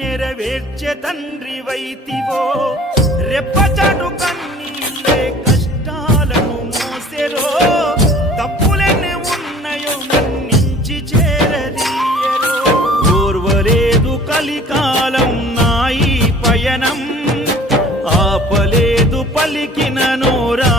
నెరవేర్చే తండ్రి వైతివో రెప్పచాటు కన్నీళ్ళే కష్టాలను మోసెరో తప్పులెన్ని ఉన్నాయో మన్నించి చేరదీయరో ఓర్వలేదు కలికాలం నాయి పయనం ఆపలేదు పలికిన నోరా